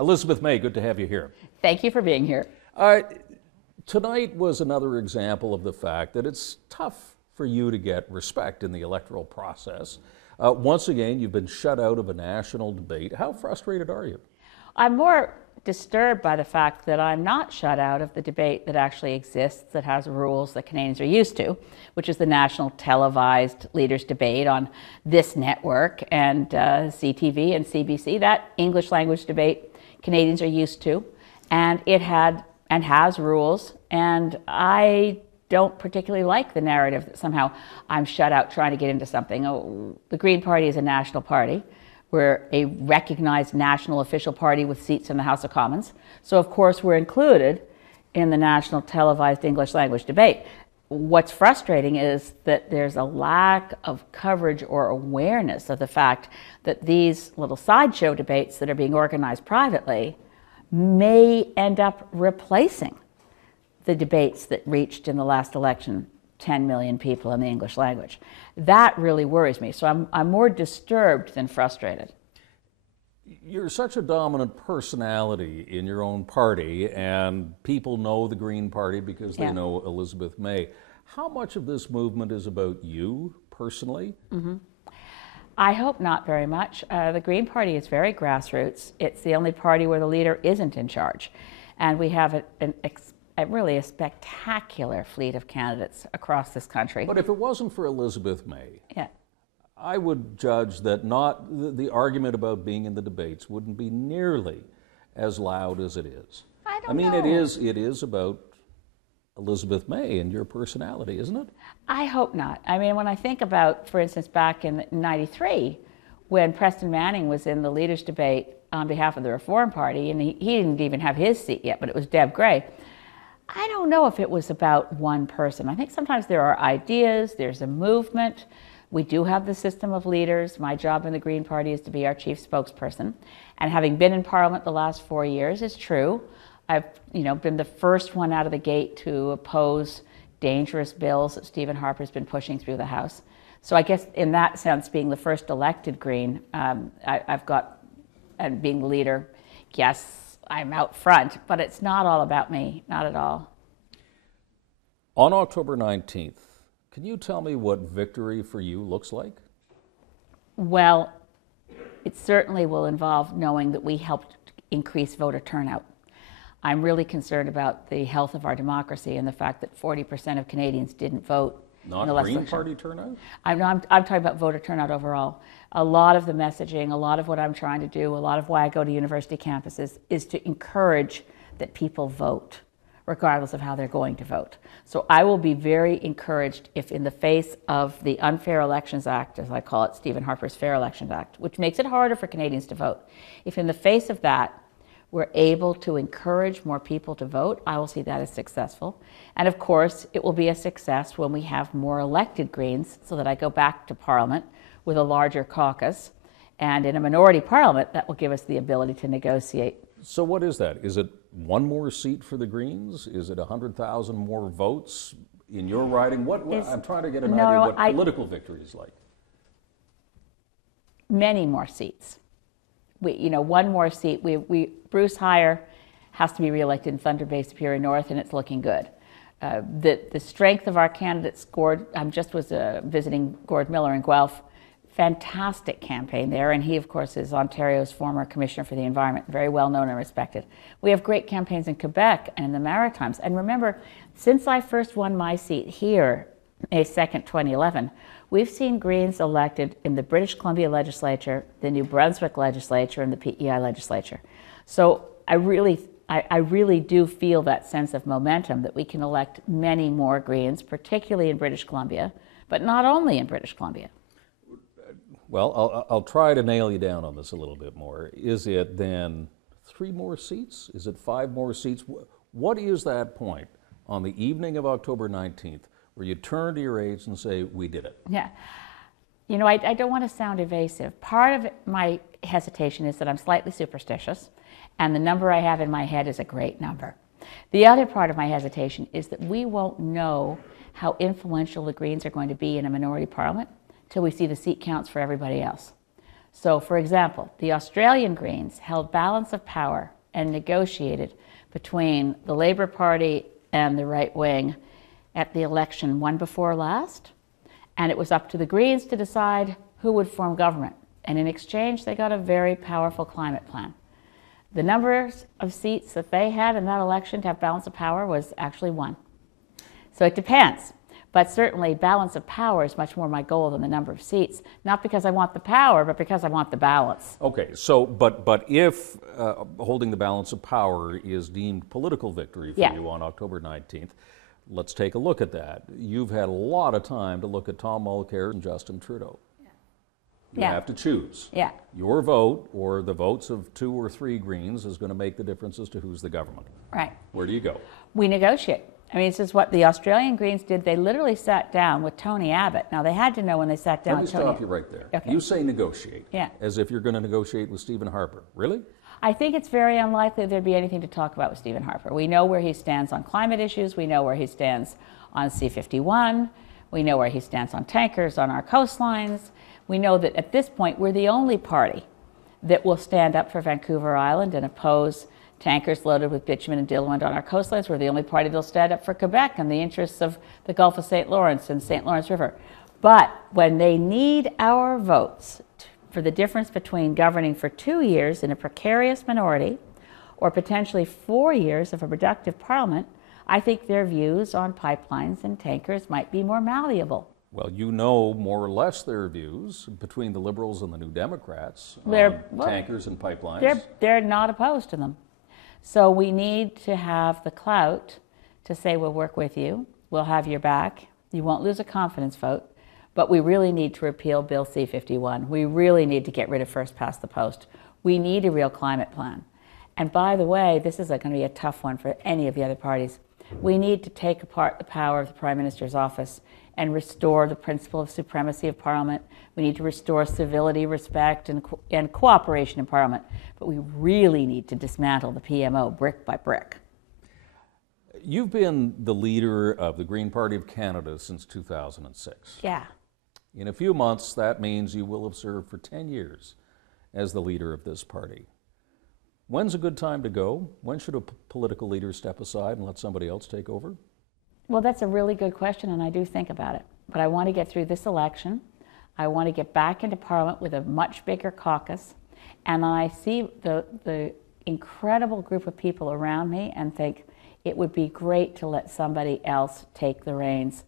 Elizabeth May, good to have you here. Thank you for being here. Tonight was another example of the fact that it's tough for you to get respect in the electoral process. Once again, you've been shut out of a national debate. How frustrated are you? I'm more disturbed by the fact that I'm not shut out of the debate that actually exists, that has rules that Canadians are used to, which is the national televised leaders debate on this network and CTV and CBC. That English language debate Canadians are used to, and it had and has rules, and I don't particularly like the narrative that somehow I'm shut out trying to get into something. Oh, the Green Party is a national party. We're a recognized national official party with seats in the House of Commons. So of course we're included in the national televised English language debate. What's frustrating is that there's a lack of coverage or awareness of the fact that these little sideshow debates that are being organized privately may end up replacing the debates that reached in the last election 10 million people in the English language. That really worries me. So I'm more disturbed than frustrated. You're such a dominant personality in your own party, and people know the Green Party because they know Elizabeth May. How much of this movement is about you personally? I hope not very much. The Green Party is very grassroots. It's the only party where the leader isn't in charge. And we have really a spectacular fleet of candidates across this country. But if it wasn't for Elizabeth May, I would judge that the argument about being in the debates wouldn't be nearly as loud as it is. I mean, it is about Elizabeth May and your personality, isn't it? I hope not. I mean, when I think about, for instance, back in '93, when Preston Manning was in the leaders debate on behalf of the Reform Party, and he didn't even have his seat yet, but it was Deb Gray. I don't know if it was about one person. I think sometimes there are ideas, there's a movement. We do have the system of leaders. My job in the Green Party is to be our chief spokesperson. And having been in Parliament the last 4 years, it's true. I've been the first one out of the gate to oppose dangerous bills that Stephen Harper's been pushing through the House. So I guess in that sense, being the first elected Green, and being the leader, yes, I'm out front, but it's not all about me, not at all. On October 19th, can you tell me what victory for you looks like? Well, it certainly will involve knowing that we helped increase voter turnout. I'm really concerned about the health of our democracy and the fact that 40% of Canadians didn't vote. Not Green Party turnout? I'm talking about voter turnout overall. A lot of the messaging, a lot of what I'm trying to do, a lot of why I go to university campuses is to encourage that people vote, regardless of how they're going to vote. So I will be very encouraged if in the face of the Unfair Elections Act, as I call it, Stephen Harper's Fair Elections Act, which makes it harder for Canadians to vote, if in the face of that we're able to encourage more people to vote, I will see that as successful. And of course, it will be a success when we have more elected Greens so that I go back to Parliament with a larger caucus. And in a minority Parliament, that will give us the ability to negotiate. So what is that? Is it one more seat for the Greens? Is it 100,000 more votes in your riding? I'm trying to get an idea of what political victory is like. Many more seats. One more seat. Bruce Heyer has to be reelected in Thunder Bay Superior North, and it's looking good. The strength of our candidates, I just was visiting Gord Miller in Guelph. Fantastic campaign there, and he, of course, is Ontario's former Commissioner for the Environment, very well known and respected. We have great campaigns in Quebec and in the Maritimes. And remember, since I first won my seat here, May 2nd, 2011, we've seen Greens elected in the British Columbia legislature, the New Brunswick legislature, and the PEI legislature. So I really do feel that sense of momentum that we can elect many more Greens, particularly in British Columbia, but not only in British Columbia. Well, I'll try to nail you down on this a little bit more. Is it then 3 more seats? Is it 5 more seats? What is that point on the evening of October 19th where you turn to your aides and say, we did it? Yeah. I don't want to sound evasive. Part of my hesitation is that I'm slightly superstitious, and the number I have in my head is a great number. The other part of my hesitation is that we won't know how influential the Greens are going to be in a minority parliament till we see the seat counts for everybody else. So, for example, the Australian Greens held balance of power and negotiated between the Labour Party and the right wing at the election one before last, and it was up to the Greens to decide who would form government. And in exchange, they got a very powerful climate plan. The numbers of seats that they had in that election to have balance of power was actually 1. So it depends. But certainly balance of power is much more my goal than the number of seats, not because I want the power, but because I want the balance. Okay, so, but if holding the balance of power is deemed political victory for you on October 19th, let's take a look at that. You've had a lot of time to look at Tom Mulcair and Justin Trudeau. You have to choose. Your vote or the votes of 2 or 3 Greens is going to make the difference as to who's the government. Right. Where do you go? We negotiate. I mean, this is what the Australian Greens did. They literally sat down with Tony Abbott. Now, they had to know when they sat down with Tony. Let me stop you right there. Okay. You say negotiate. Yeah. As if you're going to negotiate with Stephen Harper. Really? I think it's very unlikely there'd be anything to talk about with Stephen Harper. We know where he stands on climate issues. We know where he stands on C-51. We know where he stands on tankers on our coastlines. We know that at this point, we're the only party that will stand up for Vancouver Island and oppose tankers loaded with bitumen and diluent on our coastlines. We're the only party that will stand up for Quebec and the interests of the Gulf of St. Lawrence and St. Lawrence River. But when they need our votes for the difference between governing for 2 years in a precarious minority or potentially 4 years of a productive parliament, I think their views on pipelines and tankers might be more malleable. Well, you know more or less their views between the Liberals and the New Democrats on tankers and pipelines. They're not opposed to them. So we need to have the clout to say we'll work with you, we'll have your back, you won't lose a confidence vote, but we really need to repeal Bill C-51. We really need to get rid of first past the post. We need a real climate plan. And by the way, this is going to be a tough one for any of the other parties. We need to take apart the power of the Prime Minister's office and restore the principle of supremacy of Parliament. We need to restore civility, respect, and cooperation in Parliament. But we really need to dismantle the PMO brick by brick. You've been the leader of the Green Party of Canada since 2006. Yeah. In a few months, that means you will have served for 10 years as the leader of this party. When's a good time to go? When should a political leader step aside and let somebody else take over? Well, that's a really good question, and I do think about it. But I want to get through this election. I want to get back into Parliament with a much bigger caucus. And I see the incredible group of people around me and think it would be great to let somebody else take the reins.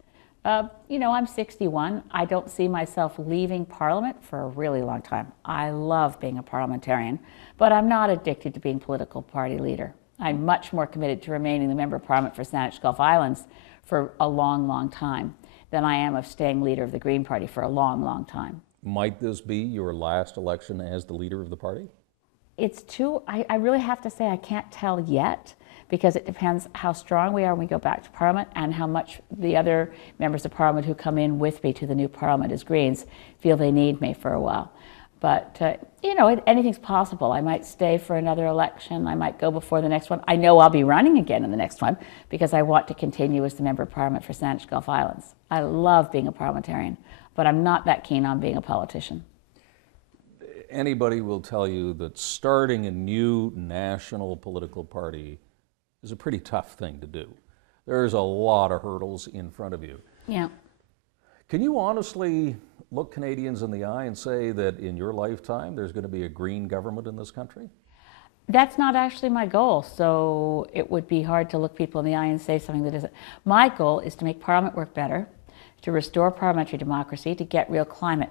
You know, I'm 61. I don't see myself leaving Parliament for a really long time. I love being a parliamentarian, but I'm not addicted to being political party leader. I'm much more committed to remaining the Member of Parliament for Saanich Gulf Islands for a long, long time than I am of staying leader of the Green Party for a long, long time. Might this be your last election as the leader of the party? It's I really have to say I can't tell yet, because it depends how strong we are when we go back to Parliament and how much the other members of Parliament who come in with me to the new Parliament as Greens feel they need me for a while. But, you know, anything's possible. I might stay for another election. I might go before the next one. I know I'll be running again in the next one because I want to continue as the Member of Parliament for Saanich Gulf Islands. I love being a parliamentarian, but I'm not that keen on being a politician. Anybody will tell you that starting a new national political party is a pretty tough thing to do. There's a lot of hurdles in front of you. Yeah. Can you honestly look Canadians in the eye and say that in your lifetime there's going to be a green government in this country? That's not actually my goal, so it would be hard to look people in the eye and say something that isn't. My goal is to make Parliament work better, to restore parliamentary democracy, to get real climate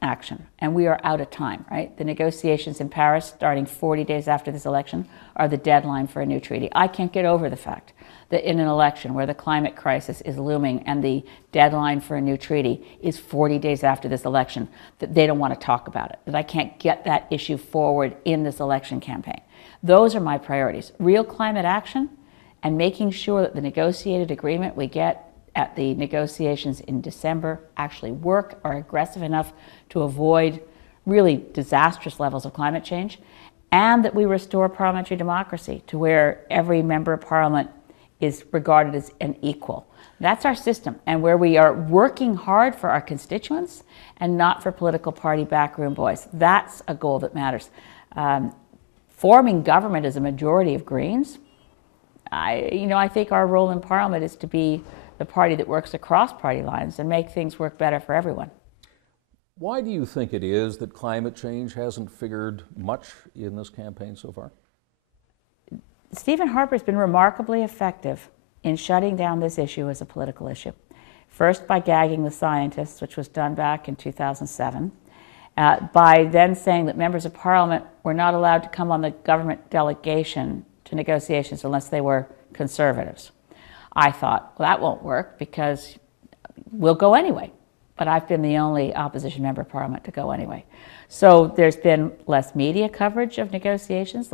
action. And we are out of time, right? The negotiations in Paris, starting 40 days after this election, are the deadline for a new treaty. I can't get over the fact that in an election where the climate crisis is looming and the deadline for a new treaty is 40 days after this election, that they don't want to talk about it, that I can't get that issue forward in this election campaign. Those are my priorities. Real climate action and making sure that the negotiated agreement we get at the negotiations in December actually work, are aggressive enough to avoid really disastrous levels of climate change, and that we restore parliamentary democracy to where every member of Parliament is regarded as an equal, That's our system, and where we are working hard for our constituents and not for political party backroom boys. That's a goal that matters. Forming government as a majority of Greens, I think our role in Parliament is to be the party that works across party lines and make things work better for everyone. Why do you think it is that climate change hasn't figured much in this campaign so far? Stephen Harper's been remarkably effective in shutting down this issue as a political issue. First by gagging the scientists, which was done back in 2007, by then saying that members of Parliament were not allowed to come on the government delegation to negotiations unless they were conservatives. I thought, well, that won't work because we'll go anyway. But I've been the only opposition member of Parliament to go anyway. So there's been less media coverage of negotiations,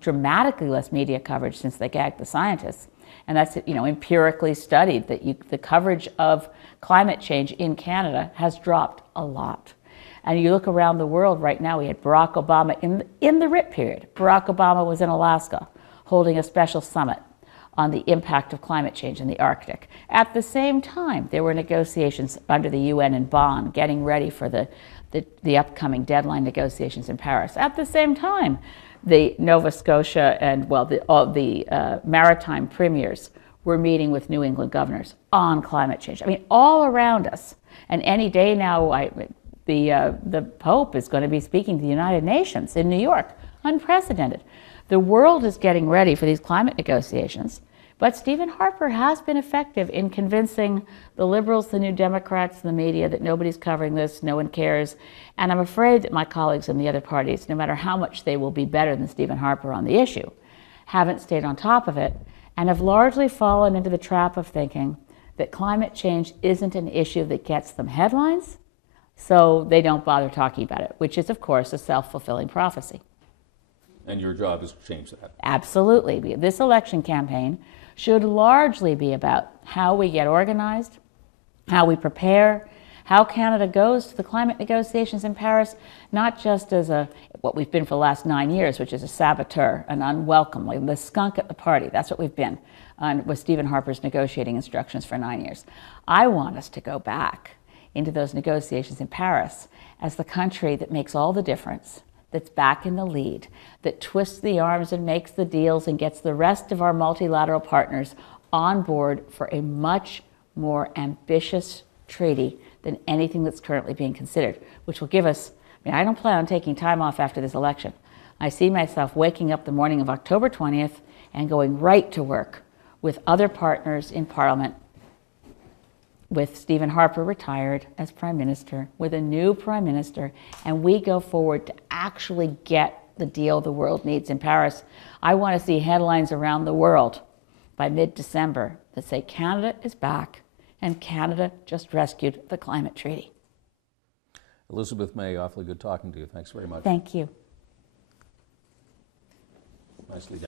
dramatically less media coverage since they gagged the scientists. And that's, empirically studied that the coverage of climate change in Canada has dropped a lot. And you look around the world right now, we had Barack Obama in the RIP period. Barack Obama was in Alaska holding a special summit on the impact of climate change in the Arctic. At the same time, there were negotiations under the UN in Bonn, getting ready for the upcoming deadline negotiations in Paris. At the same time, the Nova Scotia and, all the maritime premiers were meeting with New England governors on climate change. I mean, all around us. And any day now, the Pope is going to be speaking to the United Nations in New York. Unprecedented. The world is getting ready for these climate negotiations. But Stephen Harper has been effective in convincing the Liberals, the New Democrats, the media that nobody's covering this, no one cares. And I'm afraid that my colleagues in the other parties, no matter how much they will be better than Stephen Harper on the issue, haven't stayed on top of it and have largely fallen into the trap of thinking that climate change isn't an issue that gets them headlines, so they don't bother talking about it, which is, of course, a self-fulfilling prophecy. And your job is to change that. Absolutely. This election campaign should largely be about how we get organized, how we prepare, how Canada goes to the climate negotiations in Paris, not just as what we've been for the last 9 years, which is a saboteur, an unwelcome, like the skunk at the party. That's what we've been with Stephen Harper's negotiating instructions for 9 years. I want us to go back into those negotiations in Paris as the country that makes all the difference, that's back in the lead, that twists the arms and makes the deals and gets the rest of our multilateral partners on board for a much more ambitious treaty than anything that's currently being considered, which will give us, I don't plan on taking time off after this election. I see myself waking up the morning of October 20th and going right to work with other partners in Parliament, with Stephen Harper retired as Prime Minister, with a new Prime Minister, and we go forward to actually get the deal the world needs in Paris. I want to see headlines around the world by mid-December that say Canada is back and Canada just rescued the climate treaty. Elizabeth May, awfully good talking to you. Thanks very much. Thank you. Nicely done.